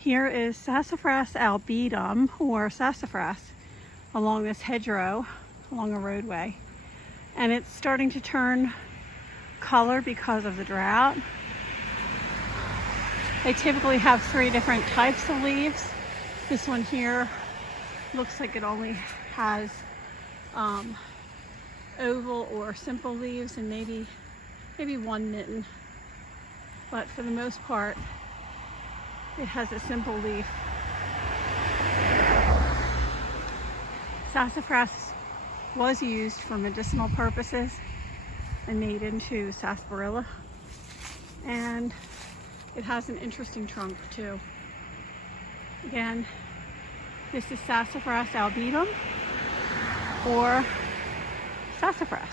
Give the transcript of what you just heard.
Here is Sassafras albidum, or sassafras, along this hedgerow, along a roadway. And it's starting to turn color because of the drought. They typically have 3 different types of leaves. This one here looks like it only has oval or simple leaves and maybe 1 mitten. But for the most part, it has a simple leaf. Sassafras was used for medicinal purposes and made into sarsaparilla. And it has an interesting trunk too. Again, this is Sassafras albidum or sassafras.